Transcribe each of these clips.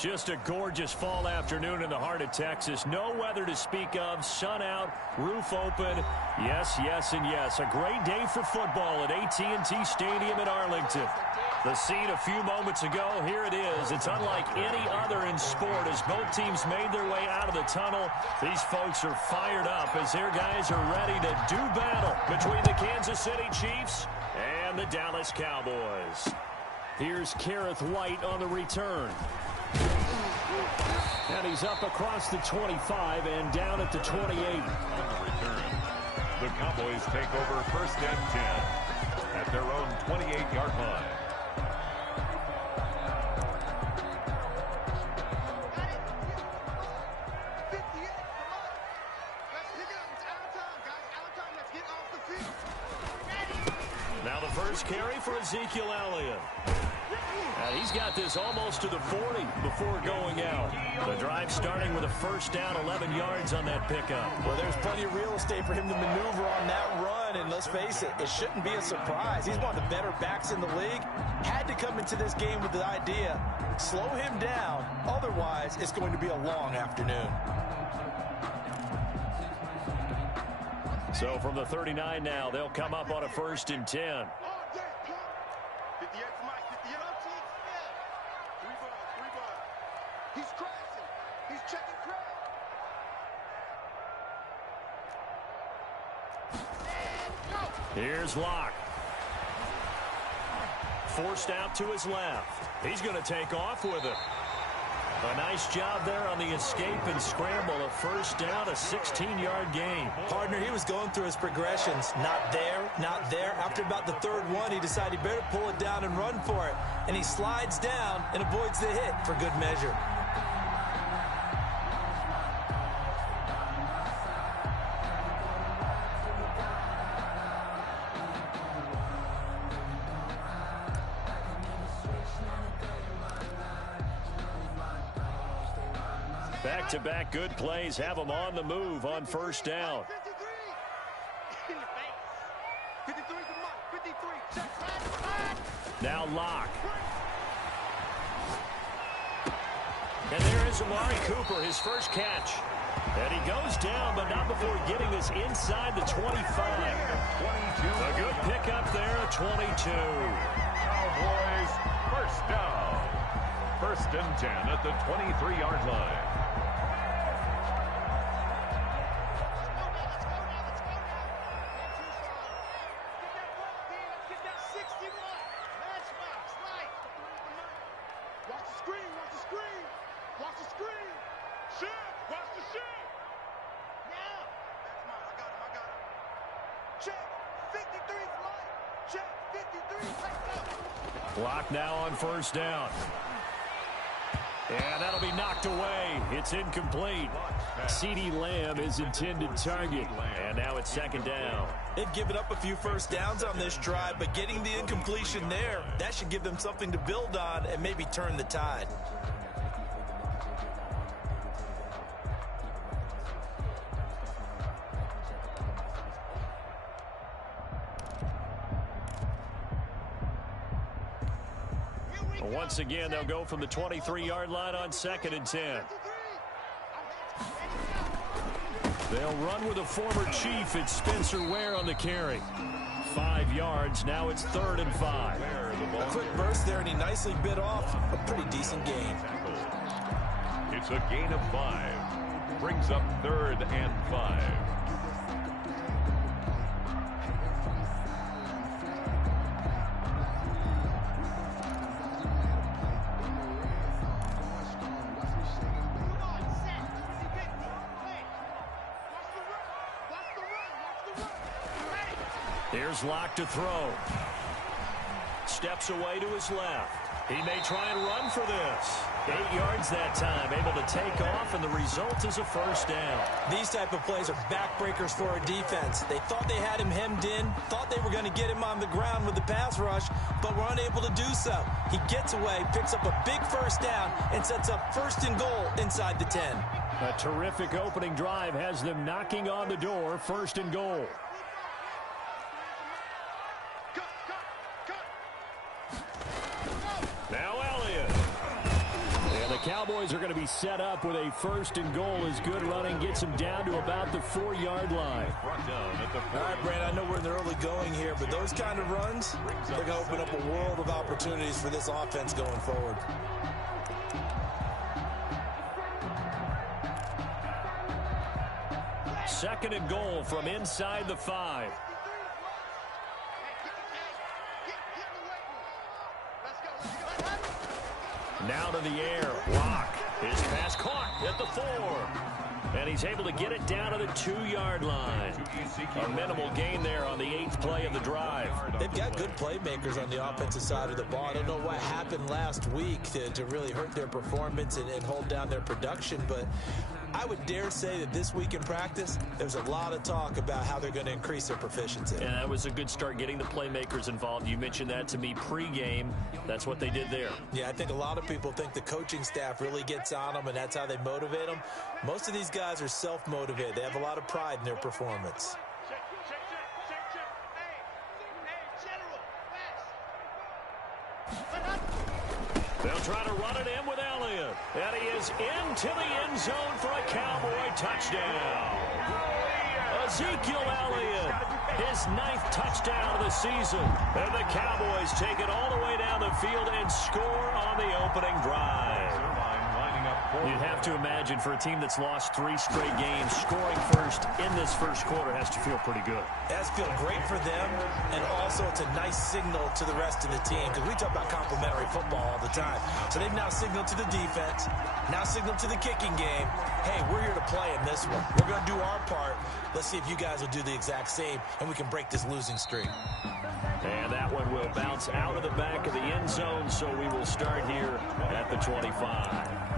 Just a gorgeous fall afternoon in the heart of Texas. No weather to speak of. Sun out, roof open. Yes, yes, and yes. A great day for football at AT&T Stadium in Arlington. The scene a few moments ago, here it is. It's unlike any other in sport as both teams made their way out of the tunnel. These folks are fired up as their guys are ready to do battle between the Kansas City Chiefs and the Dallas Cowboys. Here's Kareth White on the return. And he's up across the 25 and down at the 28. On the return, the Cowboys take over 1st and 10 at their own 28-yard line. Now the first carry for Ezekiel Elliott. He's got this almost to the 40 before going out. The drive starting with a first down, 11 yards on that pickup. Well, there's plenty of real estate for him to maneuver on that run, and let's face it, it shouldn't be a surprise. He's one of the better backs in the league. Had to come into this game with the idea, slow him down, otherwise it's going to be a long afternoon. So from the 39 now, they'll come up on a 1st and 10. Here's Locke. Forced out to his left. He's going to take off with it. A nice job there on the escape and scramble. A first down, a 16-yard gain. Partner, he was going through his progressions. Not there, not there. After about the 3rd one, he decided he better pull it down and run for it. And he slides down and avoids the hit for good measure. Back-to-back good plays have them on the move on 1st down. Now Locke. And there is Amari Cooper, his first catch. And he goes down, but not before getting this inside the 25. A good pickup there at 22. Cowboys, first down. 1st and 10 at the 23-yard line. Clock now on 1st down. And that'll be knocked away. It's incomplete. CeeDee Lamb is intended target. And now it's 2nd down. They've given up a few first downs on this drive, but getting the incompletion there, that should give them something to build on and maybe turn the tide. Once again, they'll go from the 23-yard line on 2nd and 10. They'll run with a former Chief. It's Spencer Ware on the carry. 5 yards. Now it's 3rd and 5. A quick burst there, and he nicely bit off a pretty decent gain. It's a gain of 5. Brings up 3rd and 5. Here's Locke to throw. Steps away to his left. He may try and run for this. 8 yards that time, able to take off, and the result is a first down. These type of plays are backbreakers for a defense. They thought they had him hemmed in, thought they were going to get him on the ground with the pass rush, but were unable to do so. He gets away, picks up a big first down, and sets up 1st and goal inside the 10. A terrific opening drive has them knocking on the door, 1st and goal. Cowboys are going to be set up with a 1st and goal as good running gets them down to about the 4-yard line. All right, Brand, I know we're in the early going here, but those kind of runs, they're going to open up a world of opportunities for this offense going forward. Second and goal from inside the 5. Now to the air. Lock. His pass caught at the 4. And he's able to get it down to the 2-yard line. A minimal gain there on the 8th play of the drive. They've got good playmakers on the offensive side of the ball. I don't know what happened last week to really hurt their performance and hold down their production, but I would dare say that this week in practice, there's a lot of talk about how they're going to increase their proficiency. And that was a good start getting the playmakers involved. You mentioned that to me pregame. That's what they did there. Yeah, I think a lot of people think the coaching staff really gets on them, and that's how they motivate them. Most of these guys are self-motivated. They have a lot of pride in their performance. They'll try to run it in with Elliott. And he is into the end zone for a Cowboy touchdown. Ezekiel Elliott, his 9th touchdown of the season. And the Cowboys take it all the way down the field and score on the opening drive. You'd have to imagine for a team that's lost 3 straight games, scoring first in this first quarter has to feel pretty good. It has to feel great for them, and also it's a nice signal to the rest of the team, because we talk about complementary football all the time. So they've now signaled to the defense, now signaled to the kicking game, hey, we're here to play in this one. We're going to do our part. Let's see if you guys will do the exact same, and we can break this losing streak. And that one will bounce out of the back of the end zone, so we will start here at the 25.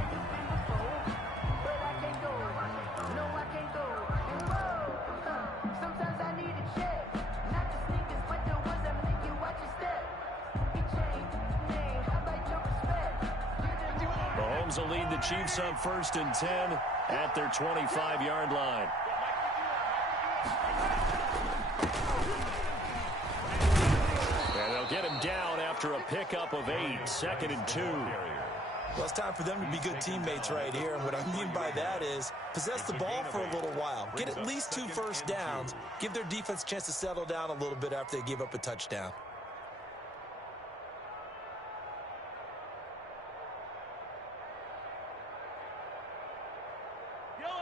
Mahomes will lead the Chiefs on 1st and 10 at their 25-yard line. And they'll get him down after a pickup of 8, 2nd and 2. Well, it's time for them to be good teammates right here. And what I mean by that is possess the ball for a little while. Get at least 2 first downs. Give their defense a chance to settle down a little bit after they give up a touchdown.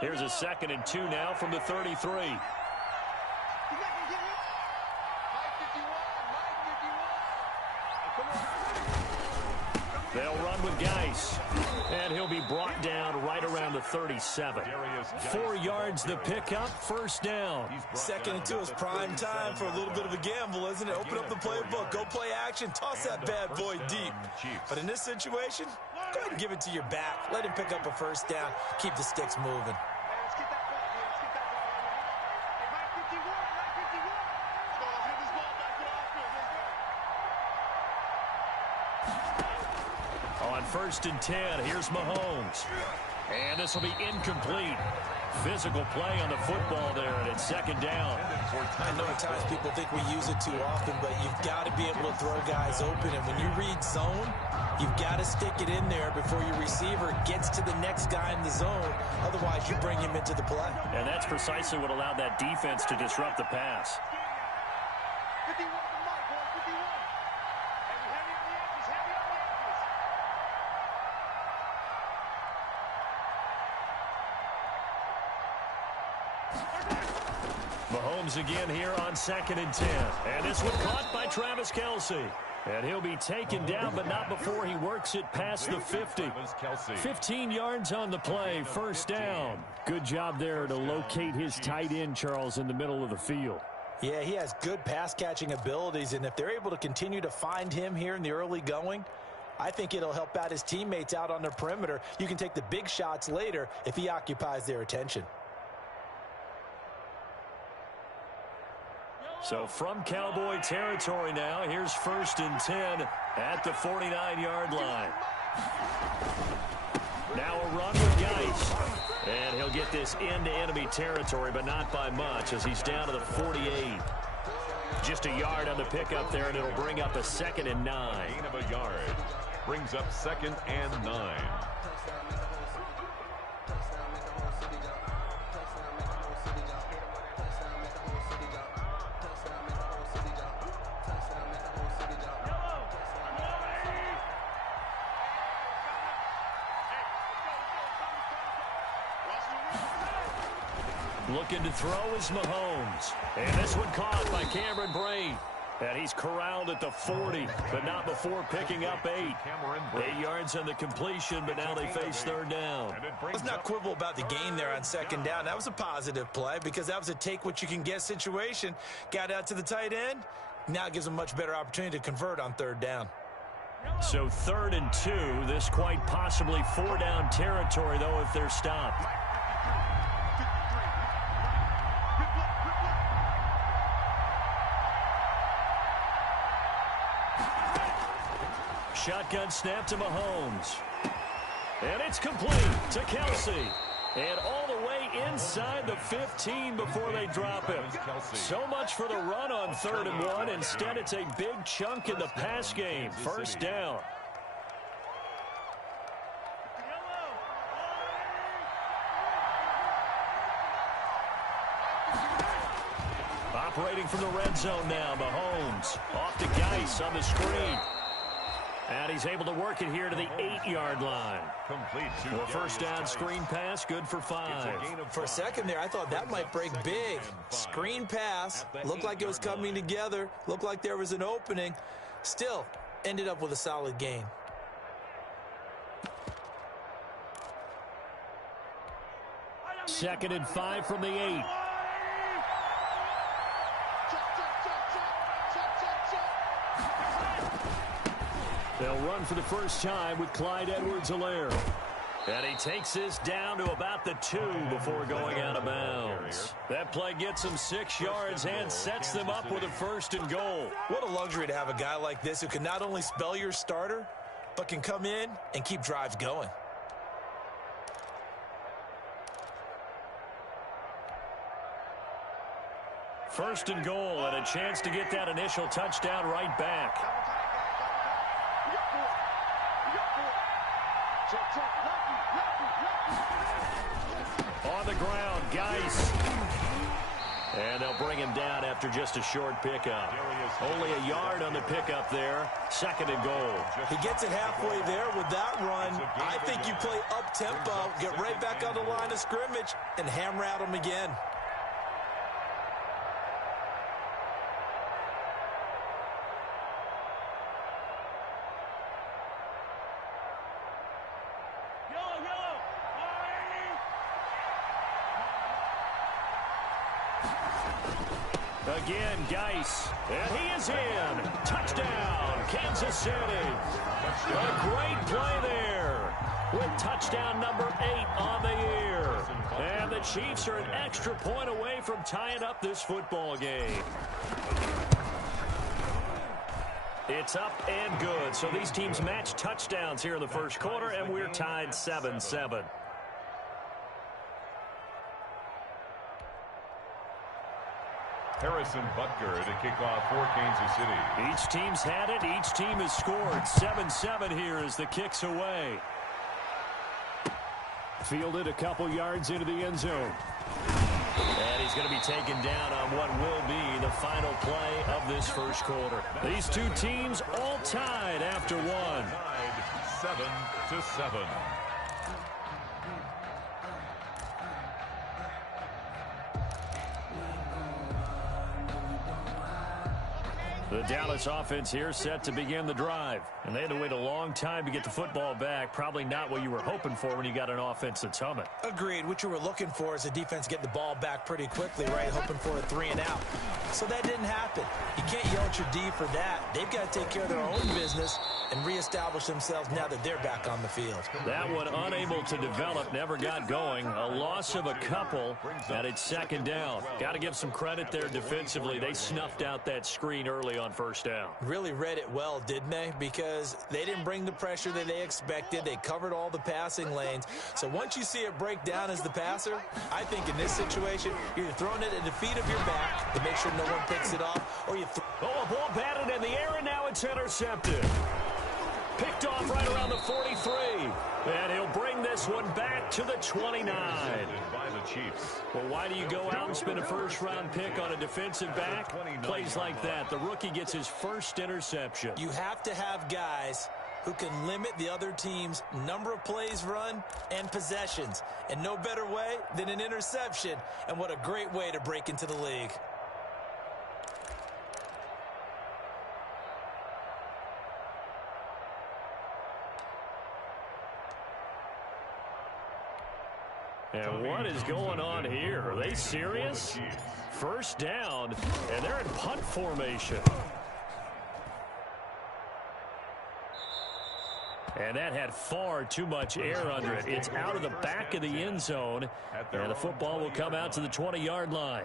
Here's a 2nd and 2 now from the 33. They'll run with Geis. And he'll be brought down right around the 37. 4 yards the pickup, 1st down. 2nd and 2 is prime time for a little bit of a gamble, isn't it? Open up the playbook, go play action, toss that bad boy deep. But in this situation, go ahead and give it to your back. Let him pick up a 1st down, keep the sticks moving. On 1st and 10, here's Mahomes. And this will be incomplete. Physical play on the football there, and it's 2nd down. I know at times people think we use it too often, but you've got to be able to throw guys open. And when you read zone, you've got to stick it in there before your receiver gets to the next guy in the zone. Otherwise, you bring him into the play. And that's precisely what allowed that defense to disrupt the pass. Mahomes again here on 2nd and 10. And this one caught by Travis Kelce. And he'll be taken down, but not before he works it past the 50. 15 yards on the play, 1st down. Good job there to locate his tight end, Charles, in the middle of the field. Yeah, he has good pass-catching abilities, and if they're able to continue to find him here in the early going, I think it'll help out his teammates out on the perimeter. You can take the big shots later if he occupies their attention. So from Cowboy territory now, here's 1st and 10 at the 49-yard line. Now a run with Geis. And he'll get this into enemy territory, but not by much as he's down to the 48. Just a yard on the pickup there, and it'll bring up a 2nd and 9. Gain of a yard. Brings up 2nd and 9. Looking to throw is Mahomes. And this one caught by Cameron Brain. And he's corralled at the 40, but not before picking up 8. 8 yards on the completion, but now they face 3rd down. Let's not quibble about the gain there on 2nd down. That was a positive play because that was a take-what-you-can-get situation. Got out to the tight end. Now it gives them a much better opportunity to convert on 3rd down. So 3rd and 2. This quite possibly 4-down territory, though, if they're stopped. Shotgun snap to Mahomes. And it's complete to Kelsey. And all the way inside the 15 before they drop him. So much for the run on 3rd and 1. Instead, it's a big chunk in the pass game. 1st down. Operating from the red zone now, Mahomes. Off to Geis on the screen. And he's able to work it here to the 8-yard line. Complete to Well, 1st down screen pass, good for 5. For a second there, I thought that might break big. Screen pass, looked like it was coming together, looked like there was an opening. Still, ended up with a solid gain. Second and 5 from the 8. They'll run for the first time with Clyde Edwards-Helaire. And he takes this down to about the 2 before going out of bounds. That play gets them 6 yards and sets them up with a 1st and goal. What a luxury to have a guy like this who can not only spell your starter, but can come in and keep drives going. First and goal, and a chance to get that initial touchdown right back. On the ground, Geis. And they'll bring him down after just a short pickup. Only a yard on the pickup there. 2nd and goal. He gets it halfway there with that run. I think you play up-tempo, get right back on the line of scrimmage, and hammer at him again. Again, Geis. And he is in. Touchdown, Kansas City. A great play there with touchdown number 8 on the year. And the Chiefs are an extra point away from tying up this football game. It's up and good. So these teams match touchdowns here in the first quarter, and we're tied 7-7. Harrison Butker to kick off for Kansas City. Each team's had it. Each team has scored. 7-7 here as the kick's away. Fielded a couple yards into the end zone. And he's going to be taken down on what will be the final play of this first quarter. These two teams all tied after one. Tied 7-7. The Dallas offense here set to begin the drive. And they had to wait a long time to get the football back. Probably not what you were hoping for when you got an offense that's humming. Agreed. What you were looking for is the defense getting the ball back pretty quickly, right? Hoping for a 3 and out. So that didn't happen. You can't yell at your D for that. They've got to take care of their own business and reestablish themselves now that they're back on the field. That one unable to develop, never got going. A loss of a couple, and it's second down. Got to give some credit there defensively. They snuffed out that screen early on first down. Really read it well, didn't they? Because they didn't bring the pressure that they expected. They covered all the passing lanes. So once you see it break down as the passer, I think in this situation, you're throwing it at the feet of your back to make sure no one picks it off, or you a ball batted in the air, and now it's intercepted. Picked off right around the 43. And he'll bring this one back to the 29. By the Chiefs. Well, why do you go out and spend a first-round pick on a defensive back? Plays like that. The rookie gets his first interception. You have to have guys who can limit the other team's number of plays run and possessions. And no better way than an interception. And what a great way to break into the league. And what is going on here? Are they serious? First down, and they're in punt formation. And that had far too much air under it. It's out of the back of the end zone, and the football will come out to the 20-yard line.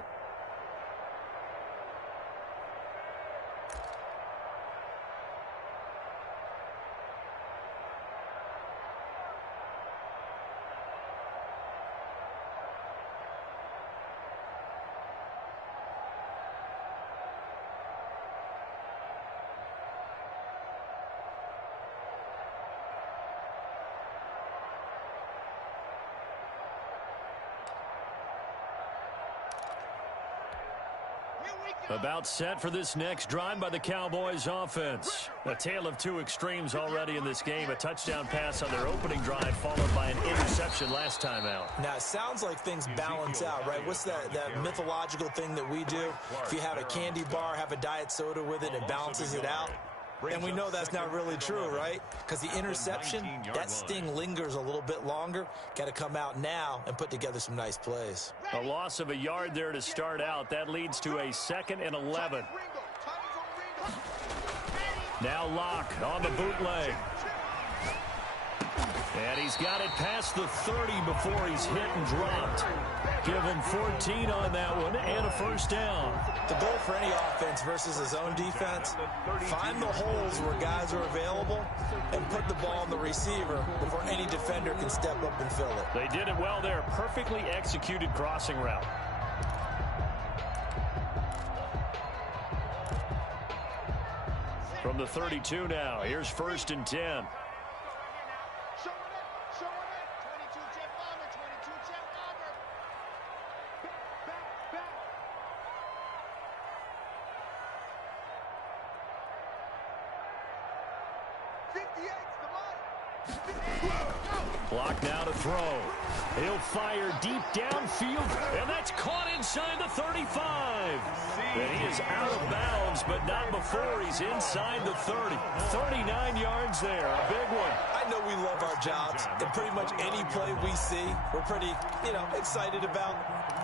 About set for this next drive by the Cowboys offense. A tale of two extremes already in this game. A touchdown pass on their opening drive followed by an interception last time out. Now, it sounds like things balance out, right? What's that mythological thing that we do? If you have a candy bar, have a diet soda with it, it balances it out. And we know that's not really true, right? Because the interception, that sting lingers a little bit longer. Got to come out now and put together some nice plays. A loss of a yard there to start out. That leads to a 2nd and 11. Now Locke on the bootleg. And he's got it past the 30 before he's hit and dropped. Give him 14 on that one and a first down. The goal for any offense versus his own defense, find the holes where guys are available and put the ball on the receiver before any defender can step up and fill it. They did it well there. Perfectly executed crossing route. From the 32 now, here's 1st and 10. Block now to throw. He'll fire deep downfield, and that's caught inside the 35. And he is out of bounds, but not before he's inside the 30. 39 yards there, a big one. I know we love our jobs, and pretty much any play we see, we're pretty, excited about.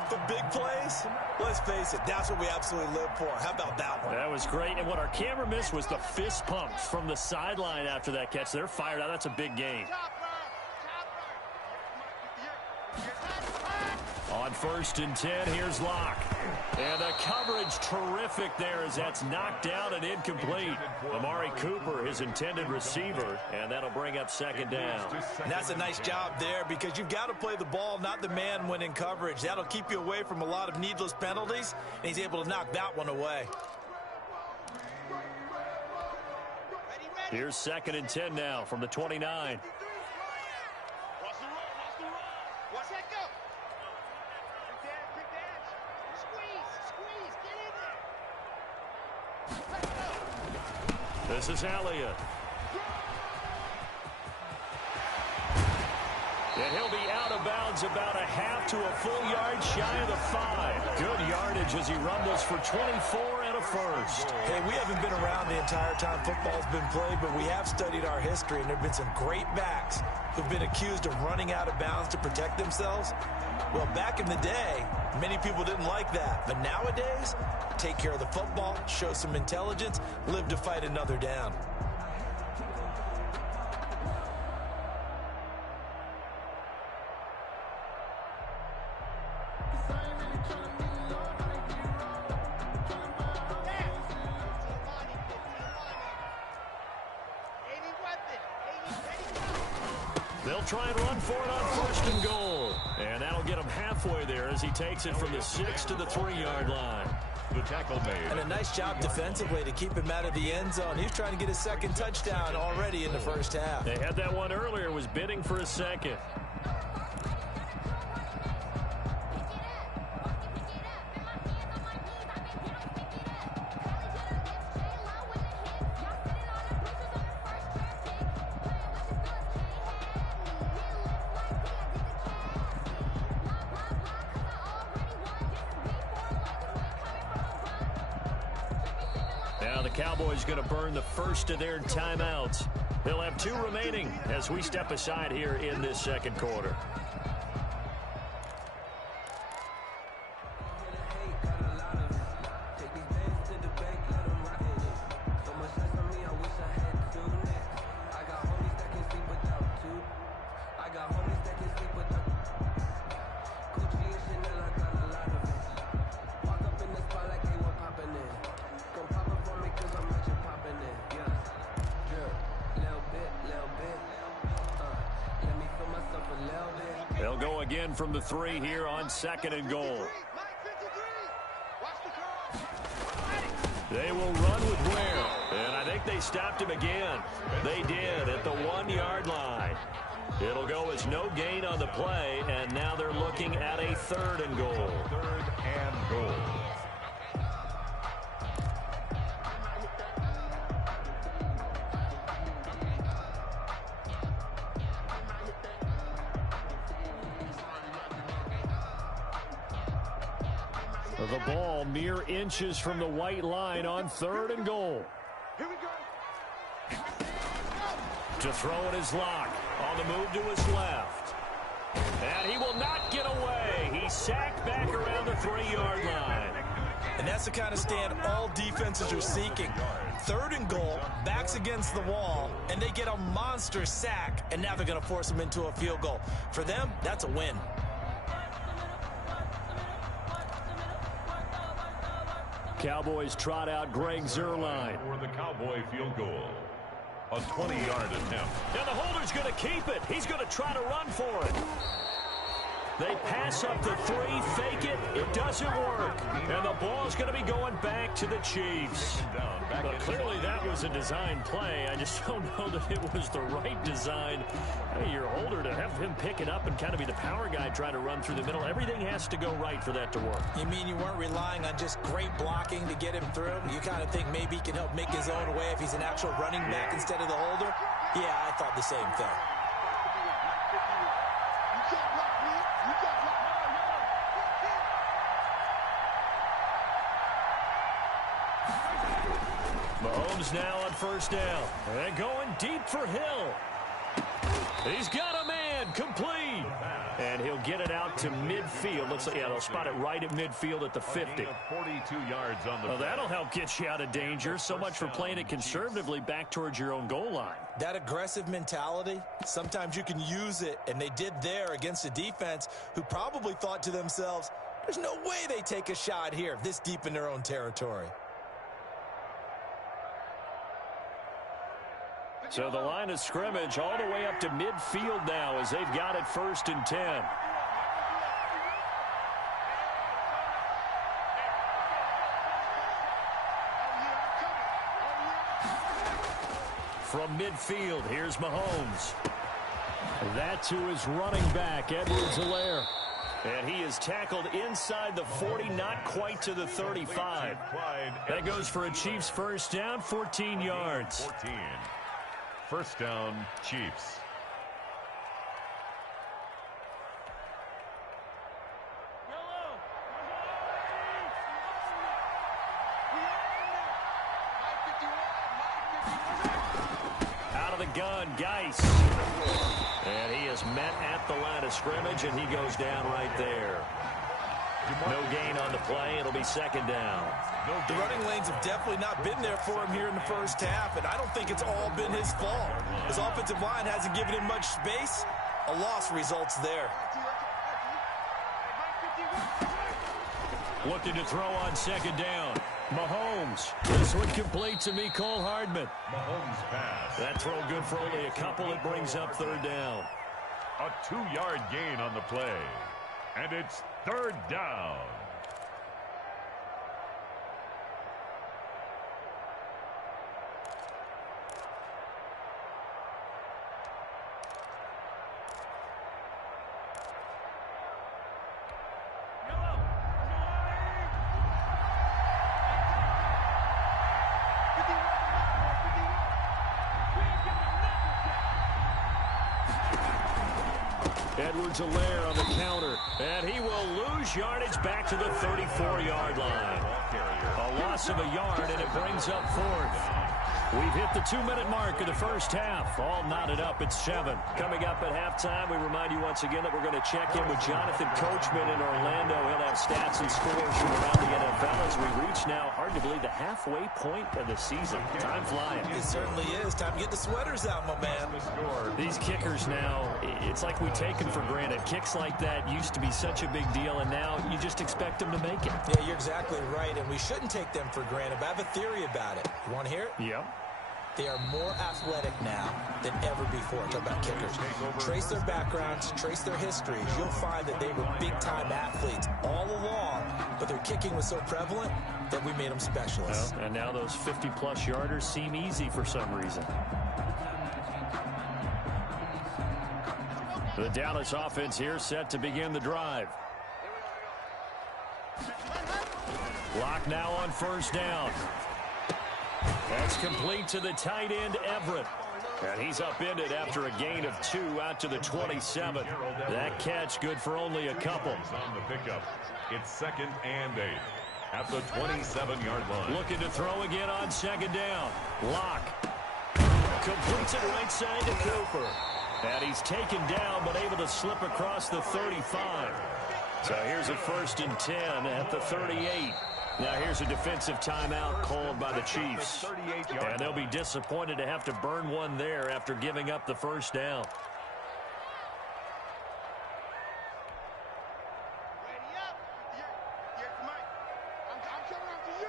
The big plays, let's face it, that's what we absolutely live for. How about that one? That was great, and what our camera missed was the fist pump from the sideline after that catch. They're fired out. That's a big gain. On 1st and 10, here's Locke. And the coverage terrific there as that's knocked down and incomplete. Amari Cooper, his intended receiver, and that'll bring up 2nd down. And that's a nice job there because you've got to play the ball, not the man when in coverage. That'll keep you away from a lot of needless penalties, and he's able to knock that one away. Here's 2nd and 10 now from the 29. This is Elliott. And he'll be out of bounds about a half to a full yard shy of the 5. Good yardage as he rumbles for 24 and a first. Hey, we haven't been around the entire time football's been played, but we have studied our history, and there have been some great backs who've been accused of running out of bounds to protect themselves. Well, back in the day, many people didn't like that. But nowadays, take care of the football, show some intelligence, live to fight another down. They'll try and run for it on 1st and goal. And that'll get him halfway there as he takes it from the 6 to the 3-yard line. The tackle made. And a nice job defensively to keep him out of the end zone. He's trying to get his second touchdown already in the first half. They had that one earlier, was bidding for a second. Now the Cowboys going to burn the first of their timeouts. They'll have 2 remaining as we step aside here in this second quarter. They'll go again from the 3 here on 2nd and goal. They will run with Ware. And I think they stopped him again. They did at the 1-yard line. It'll go as no gain on the play, and now they're looking at a 3rd and goal. 3rd and goal. The ball mere inches from the white line on 3rd and goal. Here we go. To throw it is Locke. On the move to his left. And he will not get away. He's sacked back around the 3-yard line. And that's the kind of stand all defenses are seeking. 3rd and goal, backs against the wall, and they get a monster sack, and now they're going to force them into a field goal. For them, that's a win. Cowboys trot out Greg Zuerlein. For the Cowboy field goal. A 20-yard attempt. And the holder's going to keep it. He's going to try to run for it. They pass up the 3, fake it. It doesn't work. And the ball's going to be going back to the Chiefs. But clearly that was a design play. I just don't know that it was the right design. I mean, your holder, to have him pick it up and kind of be the power guy trying to run through the middle, everything has to go right for that to work. You mean you weren't relying on just great blocking to get him through? You kind of think maybe he can help make his own way if he's an actual running back instead of the holder? Yeah, I thought the same thing. Mahomes now on 1st down. And going deep for Hill. He's got a man, complete. And he'll get it out to midfield. Looks like, yeah, they'll spot it right at midfield at the 50. 42 yards on the Well, that'll help get you out of danger. So much for playing it conservatively back towards your own goal line. That aggressive mentality, sometimes you can use it, and they did there against a defense who probably thought to themselves, there's no way they take a shot here this deep in their own territory. So the line of scrimmage all the way up to midfield now as they've got it 1st and 10. From midfield, here's Mahomes. That to his running back, Edwards-Helaire. And he is tackled inside the 40, not quite to the 35. That goes for a Chiefs 1st down, 14 yards. 14. 1st down, Chiefs. Out of the gun, Geis. And he is met at the line of scrimmage, and he goes down right there. No gain on the play. It'll be 2nd down. The running lanes have definitely not been there for him here in the first half, and I don't think it's all been his fault. His offensive line hasn't given him much space. A loss results there. Looking to throw on 2nd down. Mahomes. This one complete to Mecole Hardman. Mahomes pass. That throw good for only a couple. It brings up 3rd down. A 2-yard gain on the play. And it's 3rd down. Edwards-Helaire on the counter, and he will lose yardage back to the 34-yard line. A loss of a yard, and it brings up fourth. We've hit the 2-minute mark of the first half. All knotted up at 7. Coming up at halftime, we remind you once again that we're going to check in with Jonathan Coachman in Orlando. He'll have stats and scores from around the NFL as we reach now, hard to believe, the halfway point of the season. Time flying. It certainly is. Time to get the sweaters out, my man. These kickers now, it's like we take them for granted. Kicks like that used to be such a big deal, and now you just expect them to make it. Yeah, you're exactly right, and we shouldn't take them for granted, but I have a theory about it. You want to hear it? Yep. They are more athletic now than ever before. Talk about kickers. Trace their backgrounds, trace their histories. You'll find that they were big-time athletes all along, but their kicking was so prevalent that we made them specialists. Well, and now those 50-plus yarders seem easy for some reason. The Dallas offense here set to begin the drive. Lock now on first down. That's complete to the tight end, Everett. And he's upended after a gain of 2 out to the 27. That catch good for only a couple. On the pickup. It's 2nd and 8 at the 27-yard line. Looking to throw again on second down. Lock. Completes it right side to Cooper. And he's taken down but able to slip across the 35. So here's a 1st and 10 at the 38. Now here's a defensive timeout called by the Chiefs. And they'll be disappointed to have to burn one there after giving up the first down. Ready up. Yes, Mike. I'm coming after you.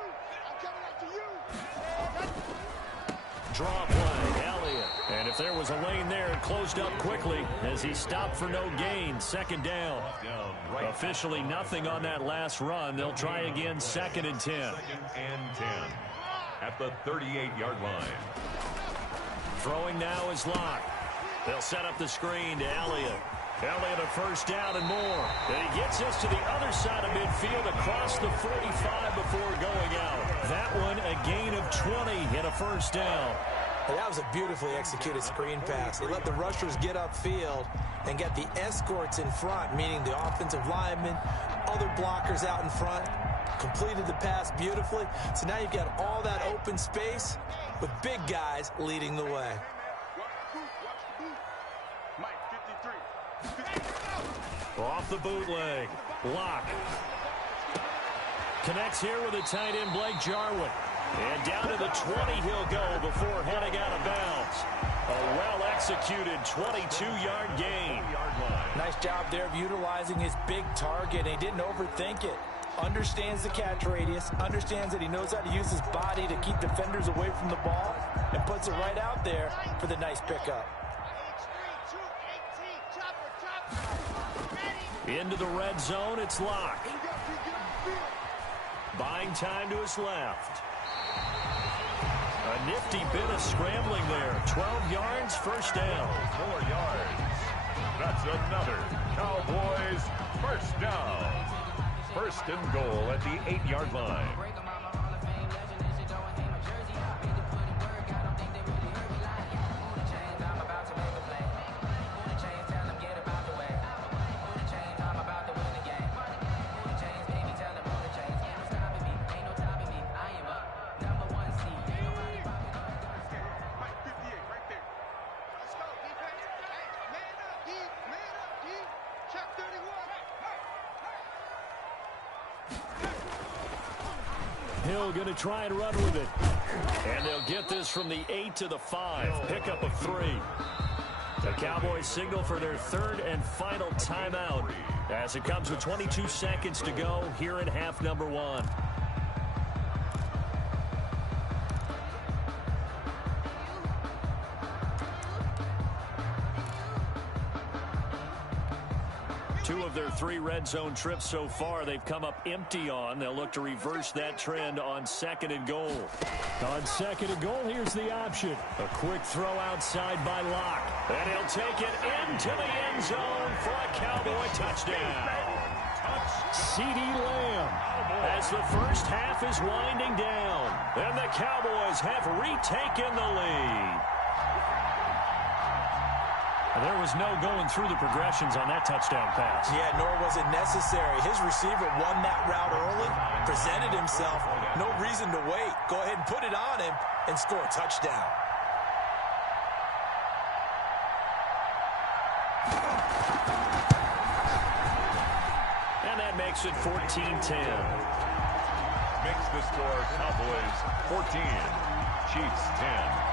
Draw play, Elliott. And if there was a lane there, it closed up quickly as he stopped for no gain. 2nd down. Officially nothing on that last run. They'll try again, 2nd and 10. 2nd and 10 at the 38-yard line. Throwing now is Locke. They'll set up the screen to Elliott. Elliott a first down and more. And he gets us to the other side of midfield across the 45 before going out. That one a gain of 20 and a first down. And that was a beautifully executed screen pass. They let the rushers get upfield and get the escorts in front, meaning the offensive linemen, other blockers out in front, completed the pass beautifully. So now you've got all that open space with big guys leading the way. Mike, 53. Off the bootleg. Lock. Connects here with a tight end, Blake Jarwin. And down to the 20 he'll go before heading out of bounds. A well-executed 22-yard gain. Nice job there of utilizing his big target. He didn't overthink it. Understands the catch radius. Understands that he knows how to use his body to keep defenders away from the ball. And puts it right out there for the nice pickup. Into the red zone, it's Locke. Buying time to his left. A nifty bit of scrambling there. 12 yards, first down. 4 yards. That's another Cowboys first down. 1st and goal at the 8-yard line. Hill going to try and run with it. And they'll get this from the 8 to the 5. Pickup of 3. The Cowboys signal for their 3rd and final timeout as it comes with 22 seconds to go here in half number 1. Two of their 3 red zone trips so far, they've come up empty on. They'll look to reverse that trend on 2nd and goal. On 2nd and goal, here's the option. A quick throw outside by Locke. And he'll take it into the end zone for a Cowboy touchdown. CeeDee Lamb as the first half is winding down. And the Cowboys have retaken the lead. There was no going through the progressions on that touchdown pass. Yeah, nor was it necessary. His receiver won that route early, presented himself. No reason to wait. Go ahead and put it on him and score a touchdown. And that makes it 14-10. Makes the score Cowboys 14, Chiefs 10.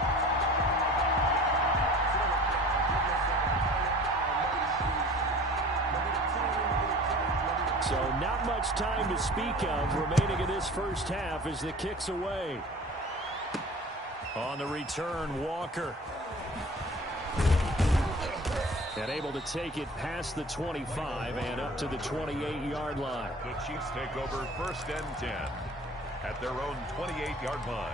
So not much time to speak of remaining in this first half as the kick's away. On the return, Walker. And able to take it past the 25 and up to the 28-yard line. The Chiefs take over 1st and 10 at their own 28-yard line.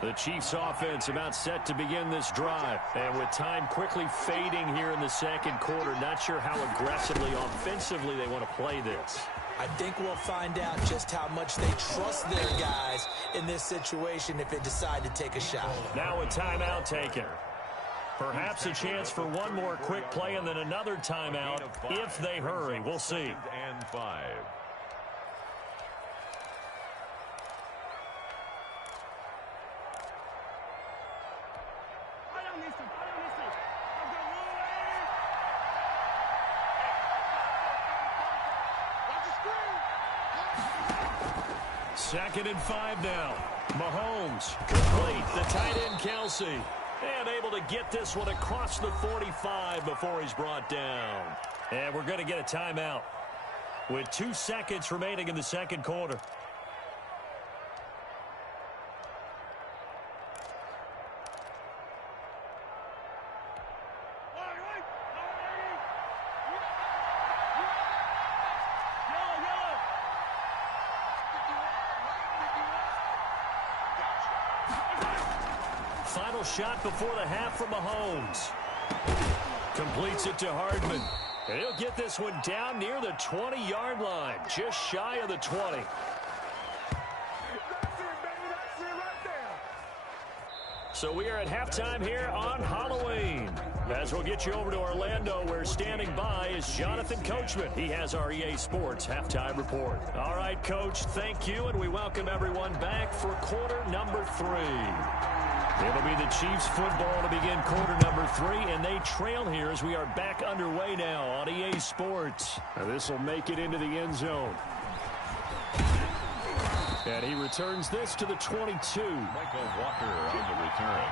The Chiefs offense about set to begin this drive. And with time quickly fading here in the second quarter, not sure how aggressively, offensively they want to play this. I think we'll find out just how much they trust their guys in this situation if they decide to take a shot. Now a timeout taken. Perhaps a chance for one more quick play and then another timeout if they hurry. We'll see. And 5. Second and 5 now. Mahomes complete. The tight end Kelsey. And able to get this one across the 45 before he's brought down. And we're going to get a timeout with 2 seconds remaining in the second quarter. Final shot before the half from Mahomes. Completes it to Hardman. And he'll get this one down near the 20-yard line, just shy of the 20. So we are at halftime here on Halloween. As we'll get you over to Orlando, where standing by is Jonathan Coachman. He has our EA Sports Halftime Report. All right, Coach, thank you, and we welcome everyone back for quarter number 3. It'll be the Chiefs football to begin quarter number 3, and they trail here as we are back underway now on EA Sports. This will make it into the end zone. And he returns this to the 22. Michael Walker on the return.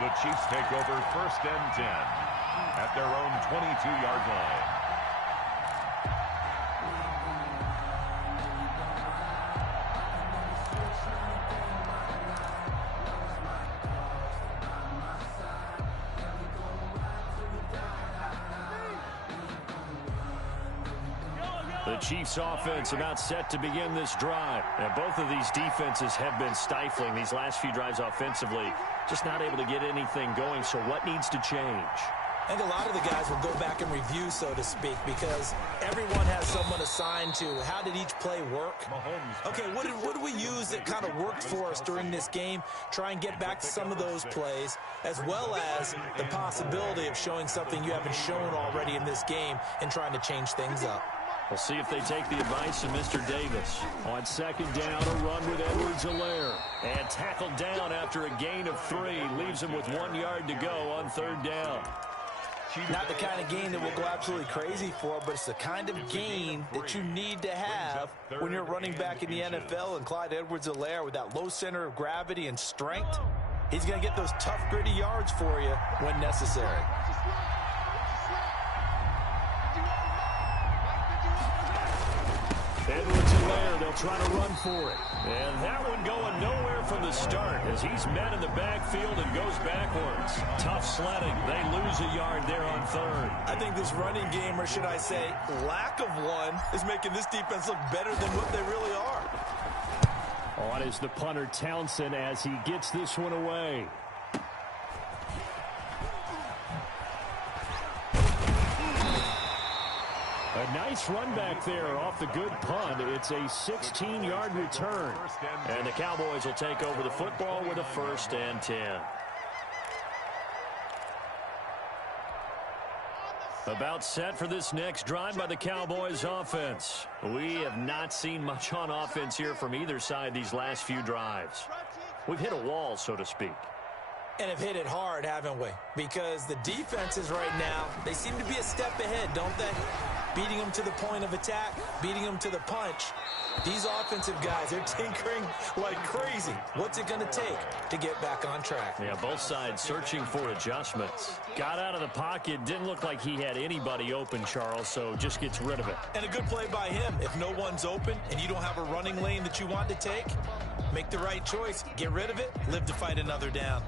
The Chiefs take over 1st and 10 at their own 22-yard line. The Chiefs offense about set to begin this drive. And both of these defenses have been stifling these last few drives offensively. Just not able to get anything going. So what needs to change? I think a lot of the guys will go back and review, so to speak, because everyone has someone assigned to how did each play work. Okay, what did we use that kind of worked for us during this game? Try and get back to some of those plays, as well as the possibility of showing something you haven't shown already in this game and trying to change things up. We'll see if they take the advice of Mr. Davis. On second down, a run with Edwards-Helaire. And tackled down after a gain of 3. Leaves him with 1 yard to go on third down. Not the kind of gain that we'll go absolutely crazy for, but it's the kind of gain that you need to have when you're running back in the NFL. And Clyde Edwards-Helaire, with that low center of gravity and strength, he's going to get those tough, gritty yards for you when necessary. Edwards-Helaire, they'll try to run for it. And that one going nowhere from the start as he's met in the backfield and goes backwards. Tough sledding. They lose a yard there on third. I think this running game, or should I say lack of one, is making this defense look better than what they really are. On is the punter Townsend as he gets this one away. A nice run back there off the good punt. It's a 16-yard return. And the Cowboys will take over the football with a 1st and 10. About set for this next drive by the Cowboys offense. We have not seen much on offense here from either side these last few drives. We've hit a wall, so to speak. And have hit it hard, haven't we? Because the defenses right now, they seem to be a step ahead, don't they? Beating them to the point of attack, beating them to the punch. These offensive guys, they're tinkering like crazy. What's it going to take to get back on track? Yeah, both sides searching for adjustments. Got out of the pocket, didn't look like he had anybody open, Charles, so just gets rid of it. And a good play by him. If no one's open and you don't have a running lane that you want to take, make the right choice, get rid of it, live to fight another down.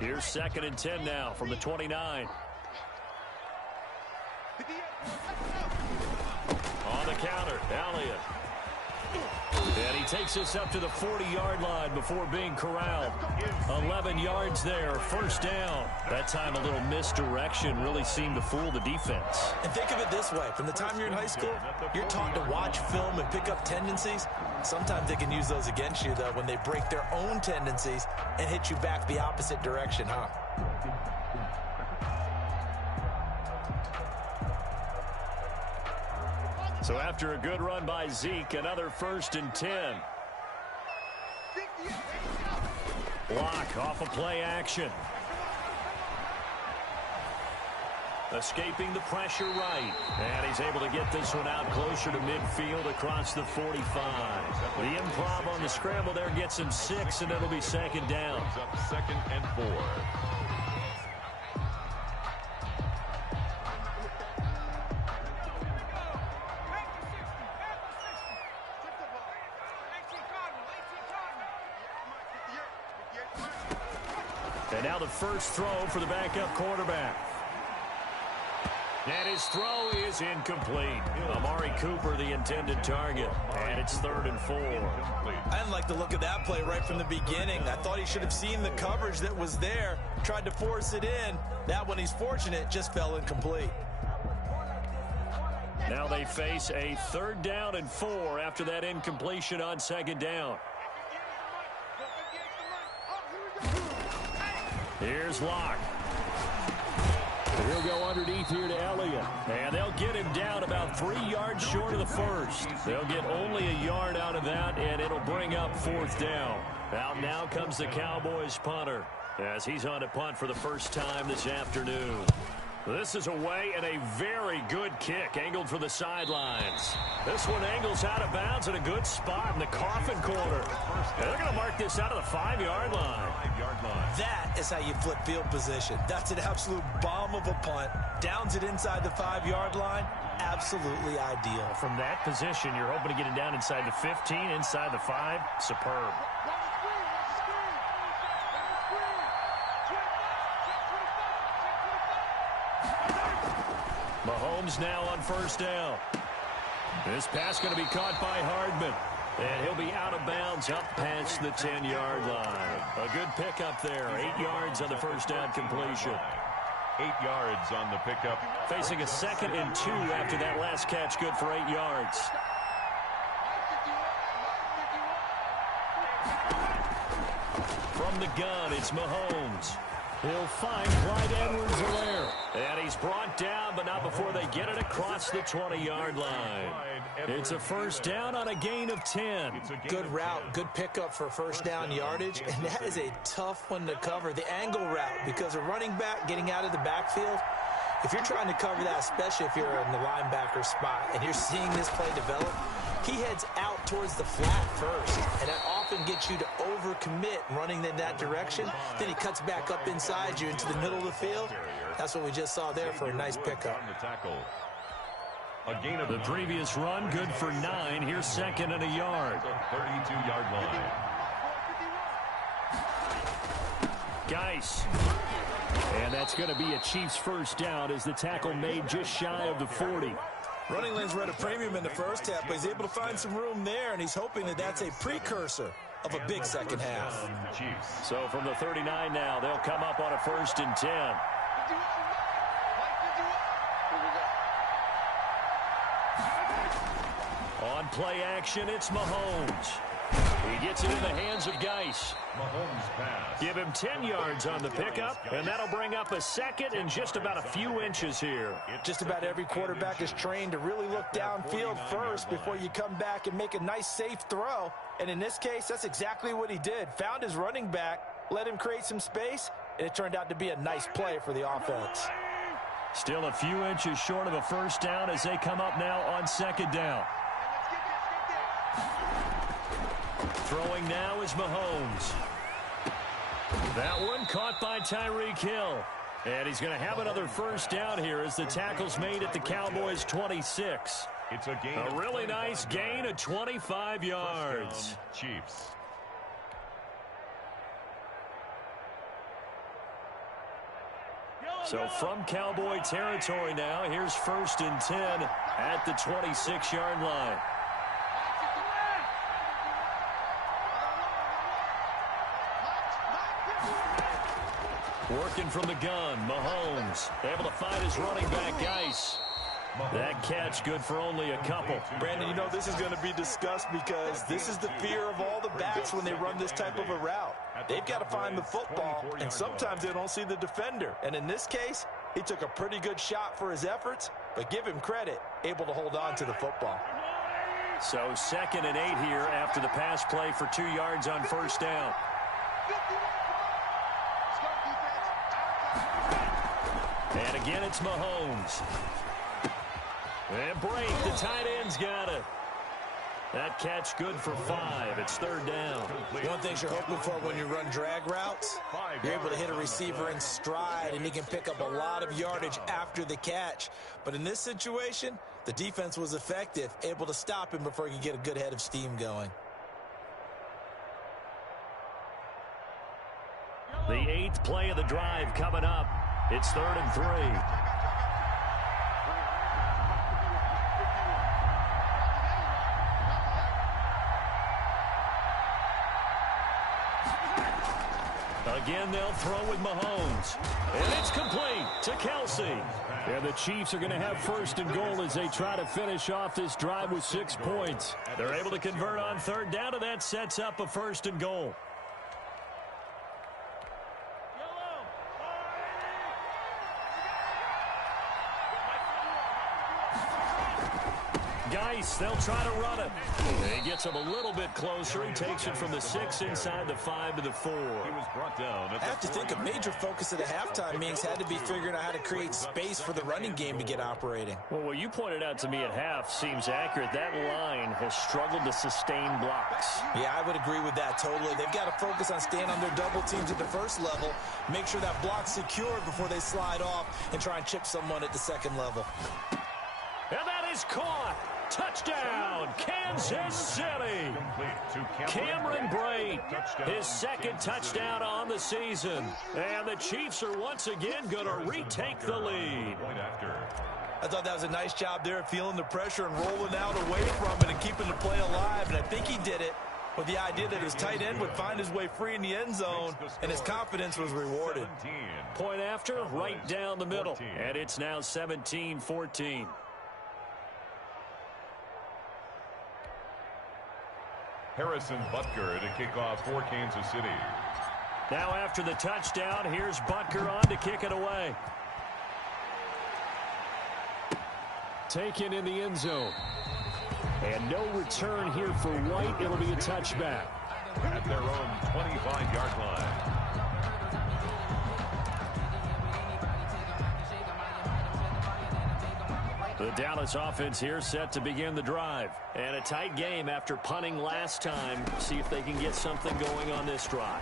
Here's 2nd and 10 now from the 29. On the counter, Elliott. And he takes us up to the 40-yard line before being corralled. 11 yards there, 1st down. That time a little misdirection really seemed to fool the defense. And think of it this way. From the time you're in high school, you're taught to watch film and pick up tendencies. Sometimes they can use those against you, though, when they break their own tendencies and hit you back the opposite direction, huh? So after a good run by Zeke, another 1st and 10. Block off of play action. Escaping the pressure right. And he's able to get this one out closer to midfield across the 45. The improv on the scramble there gets him 6, and it'll be 2nd down. Up 2nd and 4. And now the first throw for the backup quarterback. And his throw is incomplete. Amari Cooper, the intended target. And it's 3rd and 4. I didn't like the look of that play right from the beginning. I thought he should have seen the coverage that was there, tried to force it in. That one, he's fortunate, just fell incomplete. Now they face a 3rd down and 4 after that incompletion on 2nd down. Here's Locke. He'll go underneath here to Elliott. And they'll get him down about 3 yards short of the 1st. They'll get only a yard out of that, and it'll bring up 4th down. Out now comes the Cowboys punter as he's on to punt for the first time this afternoon. This is away and a very good kick angled for the sidelines. This one angles out of bounds in a good spot in the coffin corner. And they're going to mark this out of the 5-yard line. That is how you flip field position. That's an absolute bomb of a punt. Downs it inside the 5-yard line. Absolutely ideal. From that position, you're hoping to get it down inside the 15, inside the 5. Superb. Mahomes now on 1st down. This pass going to be caught by Hardman. And he'll be out of bounds up past the 10-yard line. A good pickup there. 8 yards on the 1st down completion. 8 yards on the pickup. Facing a 2nd and 2 after that last catch. Good for 8 yards. From the gun, it's Mahomes. He'll find Clyde Edwards-Helaire. And he's brought down, but not before they get it across the 20-yard line. It's a 1st down on a gain of 10. Good route, good pickup for 1st down yardage, and that is a tough one to cover, the angle route, because a running back getting out of the backfield, if you're trying to cover that, especially if you're in the linebacker spot and you're seeing this play develop, he heads out towards the flat first, and that often gets you to overcommit running in that direction. Then he cuts back up inside you into the middle of the field. That's what we just saw there for a nice pickup. The previous run, good for 9. Here's 2nd and a yard. 32-yard line. Geis. And that's going to be a Chiefs 1st down as the tackle made just shy of the 40. Running lanes were at a premium in the first half, but he's able to find some room there, and he's hoping that that's a precursor of a big second half. So from the 39 now, they'll come up on a 1st and 10. On play action, it's Mahomes. He gets it in the hands of Geis. Mahomes pass. Give him 10 yards on the pickup, and that'll bring up a 2nd and just about a few inches here. Just about every quarterback is trained to really look downfield first before you come back and make a nice, safe throw. And in this case, that's exactly what he did. Found his running back, let him create some space, and it turned out to be a nice play for the offense. Still a few inches short of a 1st down as they come up now on 2nd down. Throwing now is Mahomes. That one caught by Tyreek Hill. And he's going to have another 1st down here as the tackle's made at the Cowboys' 26. It's a gain. A really nice gain of 25 yards. Chiefs. So from Cowboy territory now, here's 1st and 10 at the 26-yard line. Working from the gun, Mahomes able to find his running back, Geis. That catch good for only a couple. Brandon, you know this is going to be discussed because this is the fear of all the backs when they run this type of a route. They've got to find the football, and sometimes they don't see the defender. And in this case, he took a pretty good shot for his efforts, but give him credit, able to hold on to the football. So 2nd and 8 here after the pass play for 2 yards on 1st down. And again, it's Mahomes. And break, the tight end's got it. That catch good for 5. It's 3rd down. One of the things you're hoping for when you run drag routes, you're able to hit a receiver in stride, and he can pick up a lot of yardage after the catch. But in this situation, the defense was effective, able to stop him before he could get a good head of steam going. The 8th play of the drive coming up. It's 3rd and 3. Again, they'll throw with Mahomes. And it's complete to Kelsey. And the Chiefs are going to have 1st and goal as they try to finish off this drive with 6 points. They're able to convert on 3rd down, and that sets up a 1st and goal. Geis, they'll try to run it. He gets him a little bit closer. He takes it from the 6 inside the 5 to the 4. He was brought down. I have to think a major focus of the halftime meetings had to be figuring out how to create space for the running game to get operating. Well, what you pointed out to me at half seems accurate. That line has struggled to sustain blocks. Yeah, I would agree with that totally. They've got to focus on staying on their double teams at the 1st level, make sure that block's secured before they slide off and try and chip someone at the 2nd level. And that is caught. Touchdown, Kansas City. Cameron Brate, his 2nd touchdown on the season. And the Chiefs are once again going to retake the lead. I thought that was a nice job there, feeling the pressure and rolling out away from it and keeping the play alive. And I think he did it with the idea that his tight end would find his way free in the end zone, and his confidence was rewarded. Point after, right down the middle. And it's now 17-14. Harrison Butker to kick off for Kansas City. Now after the touchdown, here's Butker on to kick it away. Taken in the end zone. And no return here for White. It'll be a touchback. At their own 25-yard line. The Dallas offense here set to begin the drive. And a tight game after punting last time. See if they can get something going on this drive.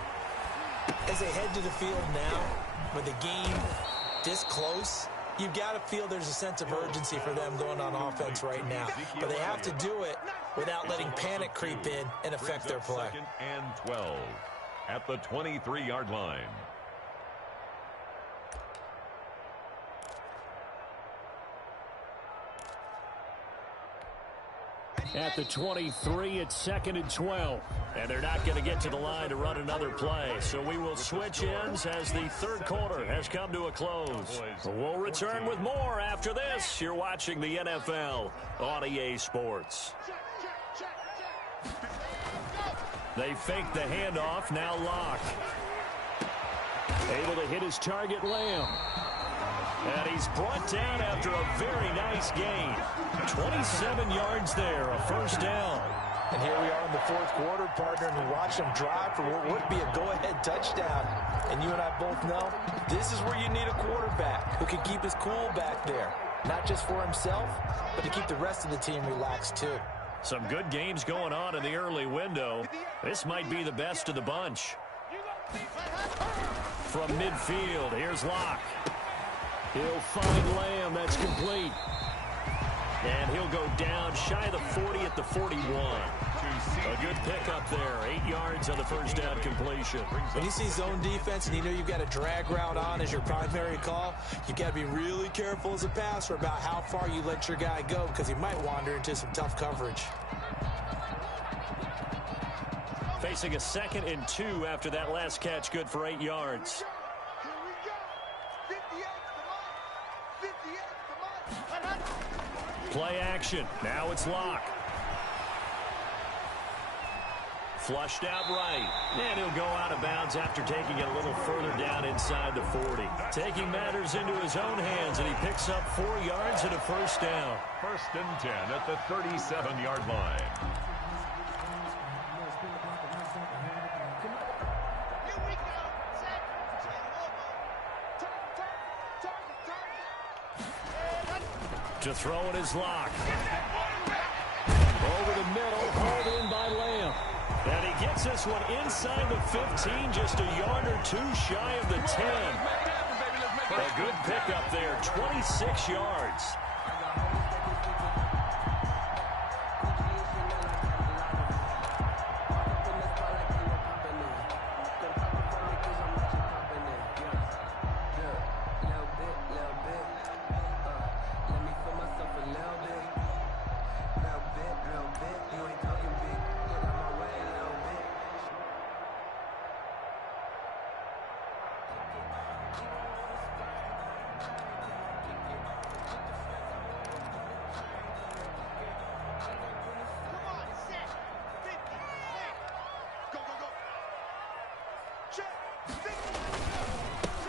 As they head to the field now, with the game this close, you've got to feel there's a sense of urgency for them going on offense right now. But they have to do it without letting panic creep in and affect their play. 2nd and 12 at the 23-yard line. At the 23, it's 2nd and 12. And they're not going to get to the line to run another play. So we will switch ends as the third quarter has come to a close. We'll return with more after this. You're watching the NFL on EA Sports. They fake the handoff, now Locke. Able to hit his target, Lamb. And he's brought down after a very nice gain. 27 yards there, a first down. And here we are in the fourth quarter, partner, and we watch them drive for what would be a go-ahead touchdown. And you and I both know this is where you need a quarterback who can keep his cool back there. Not just for himself, but to keep the rest of the team relaxed too. Some good games going on in the early window. This might be the best of the bunch. From midfield, here's Locke. He'll find Lamb. That's complete. And he'll go down shy of the 40 at the 41. A good pickup there. 8 yards on the first down completion. When you see zone defense and you know you've got a drag route on as your primary call, you've got to be really careful as a passer about how far you let your guy go because he might wander into some tough coverage. Facing a 2nd and 2 after that last catch, good for 8 yards. Play action. Now it's Locke. Flushed out right. And he'll go out of bounds after taking it a little further down inside the 40. Taking matters into his own hands, and he picks up 4 yards and a first down. 1st and 10 at the 37-yard line. To throw it is Locke. Over the middle, hauled in by Lamb. And he gets this one inside the 15, just a yard or two shy of the 10. A good pickup there, 26 yards.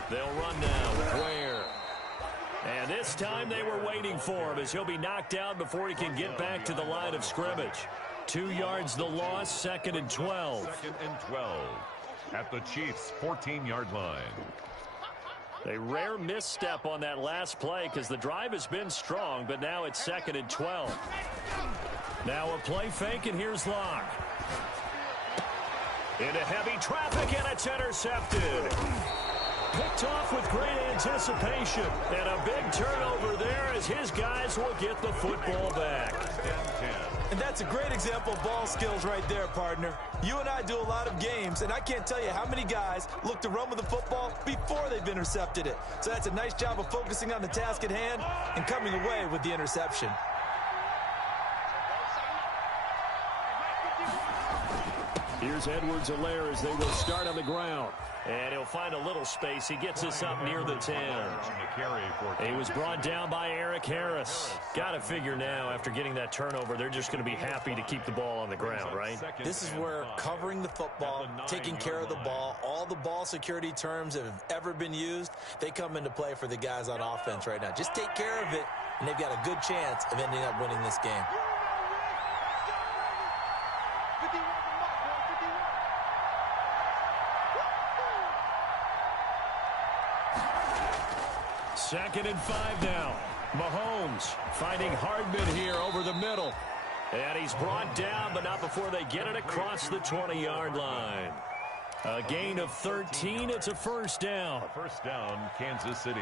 They'll run now with Ware. And this time they were waiting for him as he'll be knocked down before he can get back to the line of scrimmage. 2 yards the loss, 2nd and 12. 2nd and 12 at the Chiefs' 14-yard line. A rare misstep on that last play because the drive has been strong, but now it's 2nd and 12. Now a play fake, and here's Locke. Into heavy traffic, and it's intercepted. Picked off with great anticipation. And a big turnover there as his guys will get the football back. And that's a great example of ball skills right there, partner. You and I do a lot of games, and I can't tell you how many guys look to run with the football before they've intercepted it. So that's a nice job of focusing on the task at hand and coming away with the interception. Here's Edwards-Helaire as they will start on the ground. And he'll find a little space. He gets us up near the 10. He was brought down by Eric Harris. Got to figure now, after getting that turnover, they're just going to be happy to keep the ball on the ground, right? This is where covering the football, taking care of the ball, all the ball security terms that have ever been used, they come into play for the guys on offense right now. Just take care of it, and they've got a good chance of ending up winning this game. Second and 5 now. Mahomes finding Hardman here over the middle. And he's brought down, but not before they get it across the 20-yard line. A gain of 13. It's a first down. First down, Kansas City.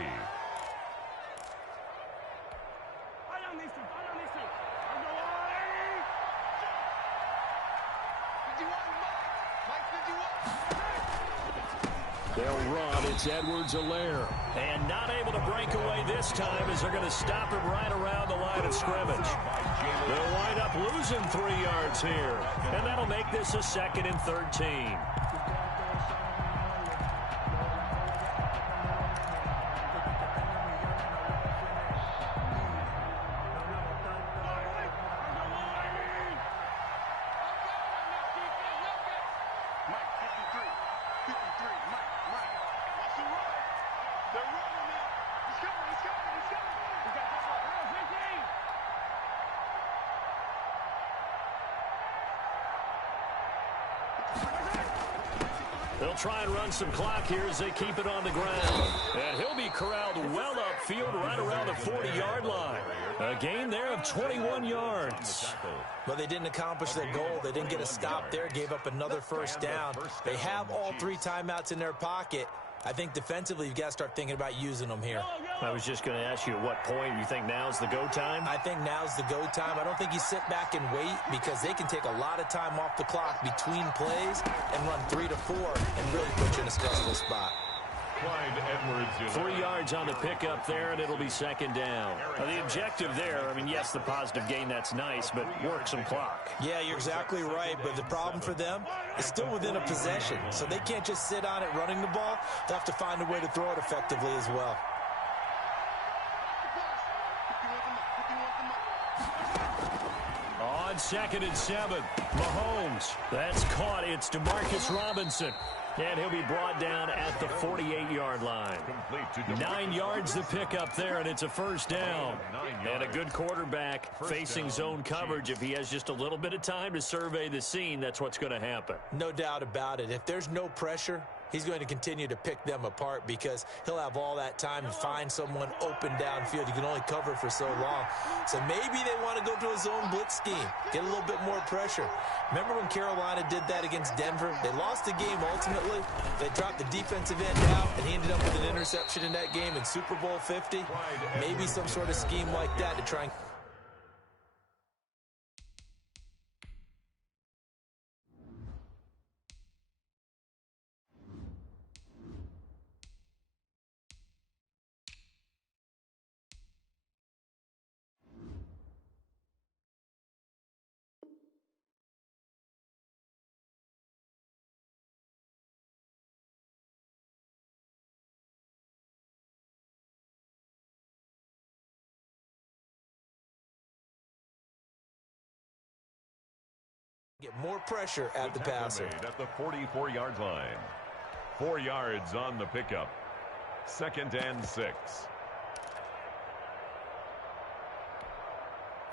They'll run. It's Edwards-Helaire. And not able to break away this time as they're going to stop him right around the line of scrimmage. They'll wind up losing 3 yards here. And that'll make this a 2nd and 13. They'll try and run some clock here as they keep it on the ground. And he'll be corralled well upfield right around the 40-yard line. A gain there of 21 yards. Well, they didn't accomplish their goal. They didn't get a stop there, gave up another first down. They have all 3 timeouts in their pocket. I think defensively you've got to start thinking about using them here. I was just going to ask you at what point you think now's the go time? I think now's the go time. I don't think you sit back and wait because they can take a lot of time off the clock between plays and run 3 to 4 and really put you in a stressful spot. 3 yards on the pickup there, and it'll be 2nd down. Now, the objective there, I mean, yes, the positive gain, that's nice, but work some clock. Yeah, you're exactly right, but the problem for them is still within a possession, so they can't just sit on it running the ball. They have to find a way to throw it effectively as well. On 2nd and 7, Mahomes. That's caught. It's Demarcus Robinson. And he'll be brought down at the 48-yard line. 9 yards to pick up there, and it's a first down. And a good quarterback facing zone coverage. If he has just a little bit of time to survey the scene, that's what's going to happen. No doubt about it. If there's no pressure, he's going to continue to pick them apart because he'll have all that time to find someone open downfield. You can only cover for so long. So maybe they want to go to a zone blitz scheme, get a little bit more pressure. Remember when Carolina did that against Denver? They lost the game ultimately. They dropped the defensive end out, and he ended up with an interception in that game in Super Bowl 50. Maybe some sort of scheme like that to try and... get more pressure at the passer. At the 44-yard line. 4 yards on the pickup. 2nd and 6.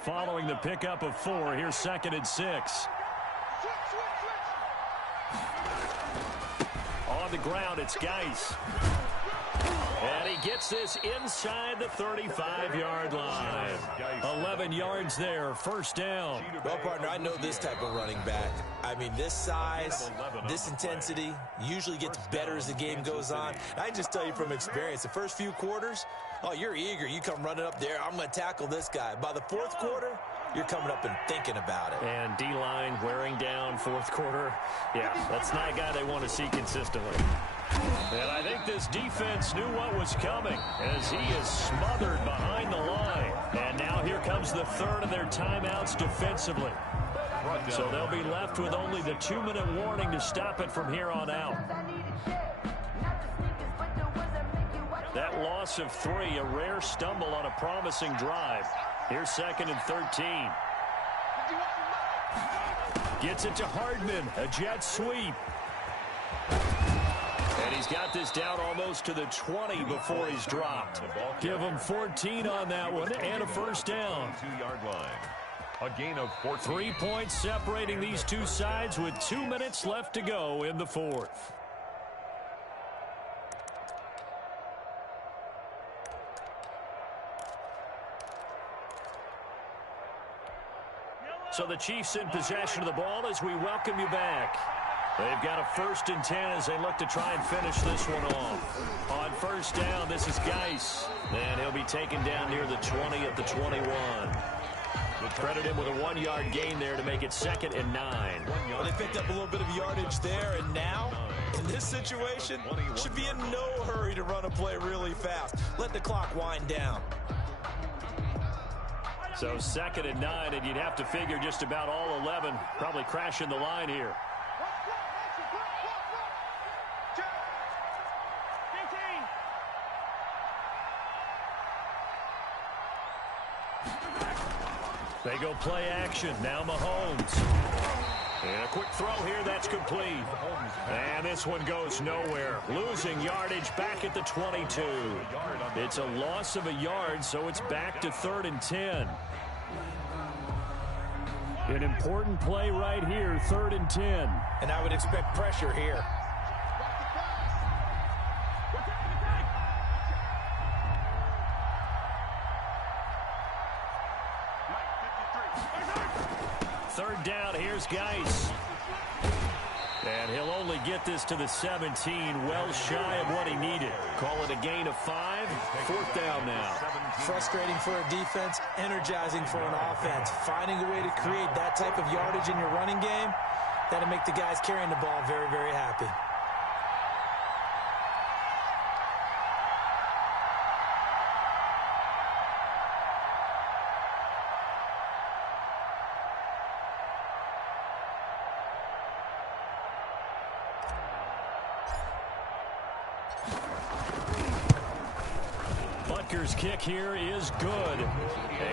Following the pickup of 4, here's 2nd and 6. On the ground, it's Geis. And he gets this inside the 35-yard line. 11 yards there, first down. Well, partner, I know this type of running back. I mean, this size, this intensity usually gets better as the game goes on. I just tell you from experience, the first few quarters, oh, you're eager. You come running up there, I'm going to tackle this guy. By the 4th quarter, you're coming up and thinking about it. And D-line wearing down 4th quarter. Yeah, that's not a guy they want to see consistently. And I think this defense knew what was coming as he is smothered behind the line. And now here comes the 3rd of their timeouts defensively. So they'll be left with only the 2-minute warning to stop it from here on out. That loss of 3, a rare stumble on a promising drive. Here's 2nd and 13. Gets it to Hardman, a jet sweep. And he's got this down almost to the 20 before he's dropped. Give him 14 on that one and a first down. 2-yard line. A gain of 14. 3 points separating these two sides with 2 minutes left to go in the 4th. So the Chiefs in possession of the ball as we welcome you back. They've got a 1st and 10 as they look to try and finish this one off. On first down, this is Geis. And he'll be taken down near the 20 at the 21. Credit him with a 1-yard gain there to make it 2nd and 9. Well, they picked up a little bit of yardage there, and now, in this situation, should be in no hurry to run a play really fast. Let the clock wind down. So 2nd and 9, and you'd have to figure just about all 11 probably crashing the line here. They go play action. Now Mahomes. And a quick throw here. That's complete. And this one goes nowhere. Losing yardage back at the 22. It's a loss of a yard, so it's back to 3rd and 10. An important play right here, 3rd and 10. And I would expect pressure here. Third down, here's Geis. And he'll only get this to the 17, well shy of what he needed. Call it a gain of 5, 4th down now. Frustrating for a defense, energizing for an offense. Finding a way to create that type of yardage in your running game, that'll make the guys carrying the ball very, very happy. Butker's kick here is good.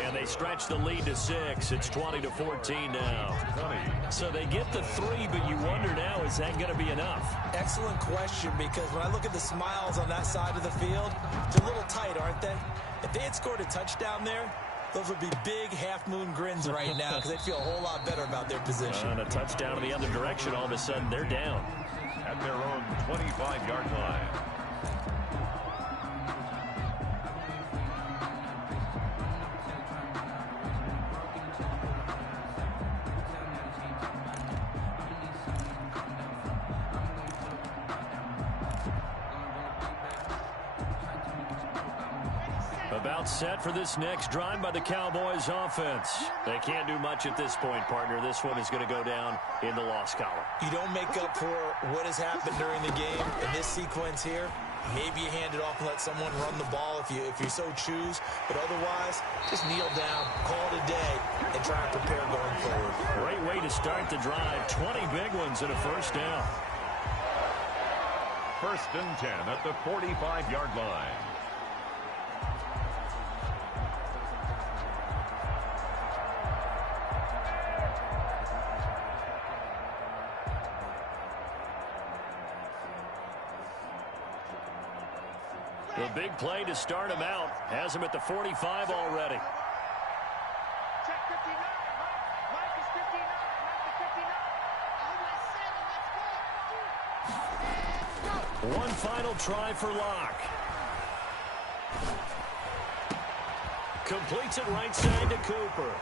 And they stretch the lead to 6. It's 20-14 now. So they get the 3, but you wonder now, is that going to be enough? Excellent question, because when I look at the smiles on that side of the field, they're a little tight, aren't they? If they had scored a touchdown there, those would be big half-moon grins right now because they'd feel a whole lot better about their position. And a touchdown in the other direction, all of a sudden they're down. At their own 25-yard line. About set for this next drive by the Cowboys offense. They can't do much at this point, partner. This one is going to go down in the loss column. You don't make up for what has happened during the game in this sequence here. Maybe you hand it off and let someone run the ball if you so choose. But otherwise, just kneel down, call it a day, and try and prepare going forward. Great way to start the drive. 20 big ones and a first down. 1st and 10 at the 45-yard line. The big play to start him out. Has him at the 45 already. Check 59. Mike is 59. Mike is 59. Let's go. One final try for Locke. Completes it right side to Cooper.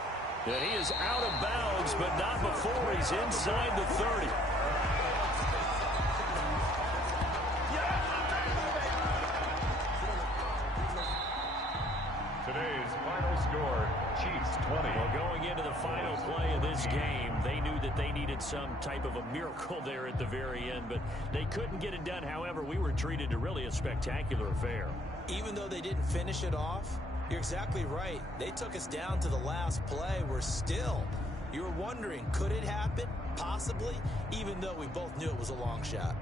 And he is out of bounds, but not before he's inside the 30. Today's final score, Chiefs 20. Well, going into the final play of this game, they knew that they needed some type of a miracle there at the very end, but they couldn't get it done. However, we were treated to really a spectacular affair. Even though they didn't finish it off, you're exactly right. They took us down to the last play. We're still, you were wondering, could it happen? Possibly, even though we both knew it was a long shot.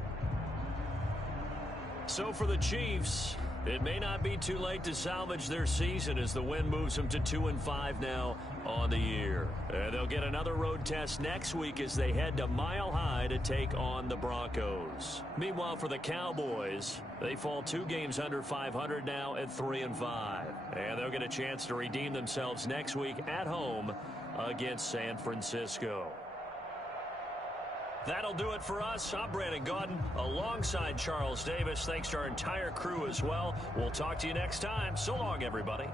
So for the Chiefs, it may not be too late to salvage their season as the win moves them to 2-5 now on the year. They'll get another road test next week as they head to Mile High to take on the Broncos. Meanwhile, for the Cowboys, they fall 2 games under 500 now at 3-5. And they'll get a chance to redeem themselves next week at home against San Francisco. That'll do it for us. I'm Brandon Gaudin alongside Charles Davis. Thanks to our entire crew as well. We'll talk to you next time. So long, everybody.